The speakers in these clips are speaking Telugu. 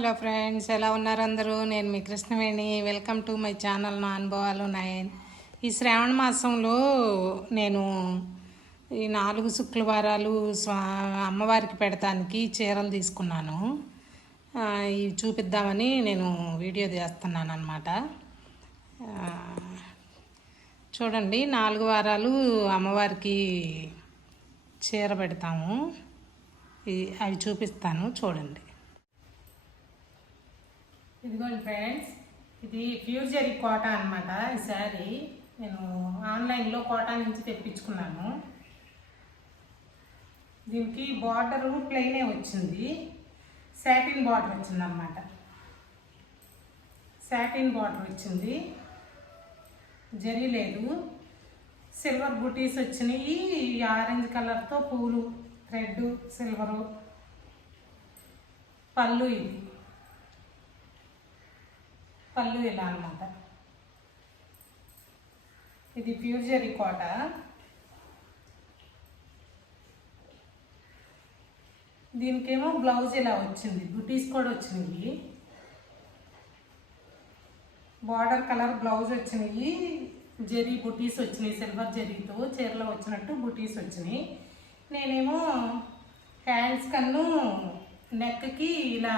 హలో ఫ్రెండ్స్ ఎలా ఉన్నారు అందరూ? నేను మీ Krishnaveni. Welcome to my channel నా అనుభవాలు నయన్. ఈ శ్రావణ మాసంలో నేను ఈ నాలుగు శుక్రవారాలు స్వా అమ్మవారికి పెడతానికి చీరలు తీసుకున్నాను. ఇవి చూపిద్దామని నేను వీడియో తీస్తున్నాను అనమాట చూడండి నాలుగు వారాలు అమ్మవారికి చీర పెడతాము. అవి చూపిస్తాను చూడండి. ఇదిగోండి ఫ్రెండ్స్ ఇది ఫ్యూజరీ కోటా అనమాట ఈ శారీ. నేను ఆన్లైన్లో కోటా నుంచి తెప్పించుకున్నాను. దీనికి బార్డరు ప్లెయినే వచ్చింది. సాటిన్ బార్డర్ వచ్చింది అనమాట సాటిన్ బార్డర్ వచ్చింది. జరీ లేదు. సిల్వర్ బుటీస్ వచ్చినాయి. ఆరెంజ్ కలర్తో పూలు రెడ్ సిల్వరు పళ్ళు ఇది పళ్ళు ఇలా అన్నమాట ఇది ఫ్యూజరీ కోట దీనికేమో బ్లౌజ్ ఇలా వచ్చింది బుటీస్ కూడా వచ్చినాయి. బార్డర్ కలర్ బ్లౌజ్ వచ్చినాయి జెరీ బుటీస్ వచ్చినాయి సిల్వర్ జెరీతో చీరలో వచ్చినట్టు బుటీస్ వచ్చినాయి. నేనేమో హ్యాండ్స్ కన్ను నెక్కి ఇలా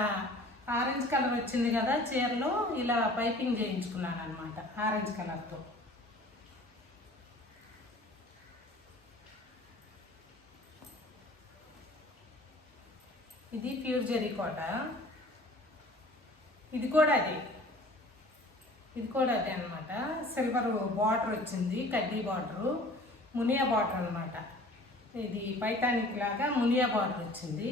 ఆరెంజ్ కలర్ వచ్చింది కదా చీరలో ఇలా పైపింగ్ చేయించుకున్నాను అనమాట ఆరెంజ్ కలర్తో. ఇది ప్యూర్ జరీ కోట. ఇది కూడా అదే. ఇది కూడా అదే అనమాట సిల్వర్ బార్డర్ వచ్చింది కడ్డీ బార్డరు మునియా బార్డర్ అనమాట ఇది పైతానిక్ లాగా మునియా బార్డర్ వచ్చింది.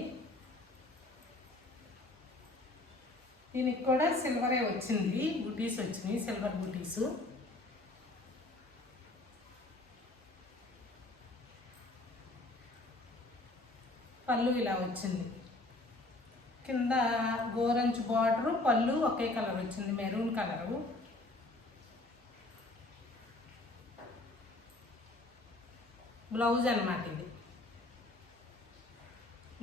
దీనికి కూడా సిల్వరే వచ్చింది. బుటీస్ వచ్చినాయి. సిల్వర్ బుటీస్. పళ్ళు ఇలా వచ్చింది. కింద గోరంచు బార్డరు పళ్ళు ఒకే కలర్ వచ్చింది. Maroon colour. బ్లౌజ్ అనమాట ఇది.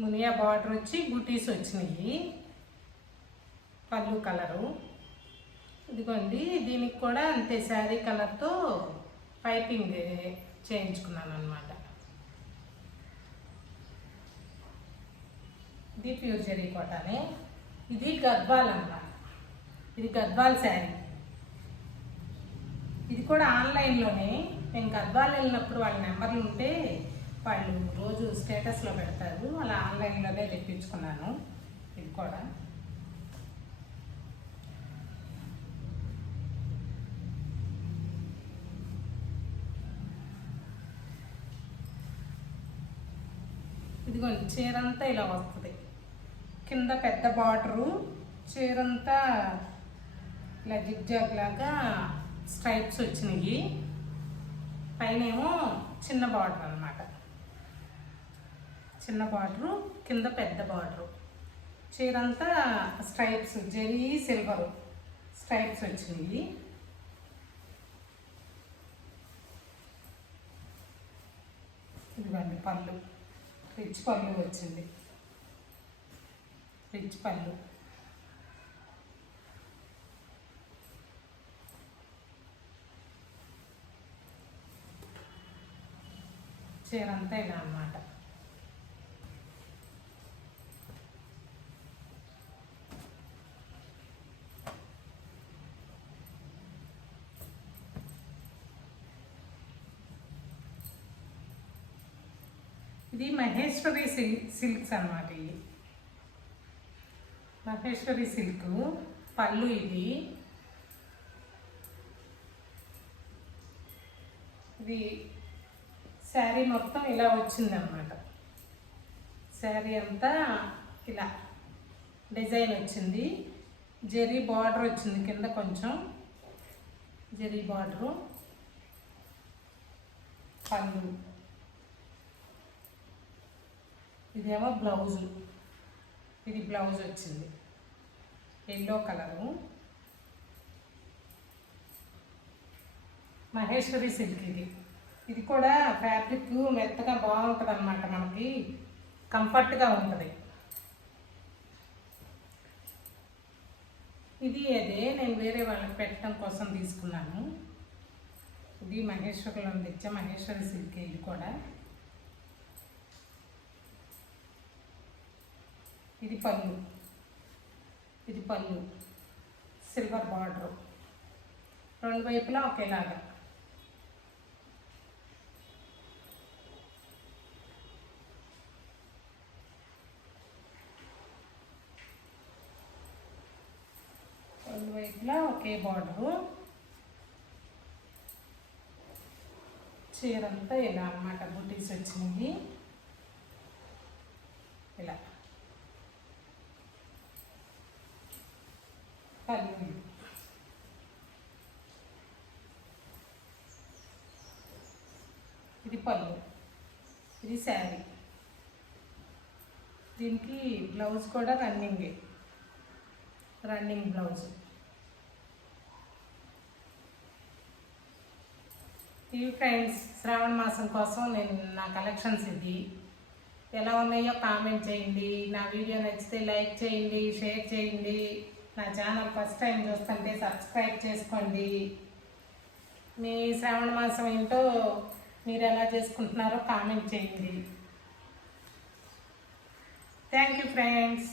మునియా బార్డర్ వచ్చి బుటీస్ వచ్చినాయి. పళ్ళు కలరు. ఇదిగోండి దీనికి కూడా అంతే శారీ కలర్తో పైపింగ్ చేయించుకున్నాను అనమాట ఇది ప్యూర్ జరీ కోటానే. ఇది గద్వాల్ అన్నమాట ఇది గద్వాల్ శారీ. ఇది కూడా ఆన్లైన్లోనే. నేను గద్వాల్ వెళ్ళినప్పుడు వాళ్ళ నెంబర్లు ఉంటే వాళ్ళు రోజు స్టేటస్లో పెడతారు. అలా ఆన్లైన్లోనే తెప్పించుకున్నాను. ఇది కూడా. ఇదిగోండి చీరంతా ఇలా వస్తుంది. కింద పెద్ద బార్డరు చీరంతా ఇలా జిగ్జాగ్ లాగా స్ట్రైప్స్ వచ్చినాయి. పైనేమో చిన్న బార్డర్ అన్నమాట. చిన్న బార్డరు కింద పెద్ద బార్డరు. చీరంతా స్ట్రైప్స్ జరీ సిల్వర్ స్ట్రైప్స్ వచ్చినాయి. ఇదిగోండి పళ్ళు. రిచ్ పళ్ళు వచ్చింది. రిచ్ పళ్ళు. చీర అంతా ఇలా అన్నమాట. ఇది మహేశ్వరి సిల్ సిల్క్స్ అన్నమాట ఇది మహేశ్వరి సిల్క్ పళ్ళు ఇది ఇది శారీ మొత్తం ఇలా వచ్చిందనమాట శారీ అంతా ఇలా డిజైన్ వచ్చింది. జరీ బార్డర్ వచ్చింది కింద కొంచెం. జరీ బార్డరు. పళ్ళు. ఇదేమో బ్లౌజు. ఇది బ్లౌజ్ వచ్చింది. Yellow colour. మహేశ్వరి సిల్క్ ఇది. ఇది కూడా ఫ్యాబ్రిక్ మెత్తగా బాగుంటుంది అనమాట మనకి. కంఫర్ట్గా ఉంటుంది. ఇది అదే నేను వేరే వాళ్ళకి పెట్టడం కోసం తీసుకున్నాను. ఇది మహేశ్వరిలో ఉంది. మహేశ్వరి సిల్క్ ఇది కూడా. ఇది పళ్ళు. ఇది పళ్ళు. సిల్వర్ బార్డర్ రెండు వైపులా ఒకేలాగా. రెండు వైపులా ఒకే బార్డరు చీరంతా ఇలా అన్నమాట. బుటీస్ వచ్చినాయి. ఇలా. పది ఇది పళ్ళు. ఇది శారీ. దీనికి బ్లౌజ్ కూడా రన్నింగే. Running blouse. ఇవి ఫ్రెండ్స్ శ్రావణ మాసం కోసం నేను నా కలెక్షన్స్ ఇది. ఎలా ఉన్నాయో కామెంట్ చేయండి. నా వీడియో నచ్చితే లైక్ చేయండి షేర్ చేయండి. నా ఛానల్ ఫస్ట్ టైం చూస్తుంటే సబ్స్క్రైబ్ చేసుకోండి. మీ శ్రావణ మాసం ఏంటో మీరు ఎలా చేసుకుంటున్నారో కామెంట్ చేయండి. Thank you friends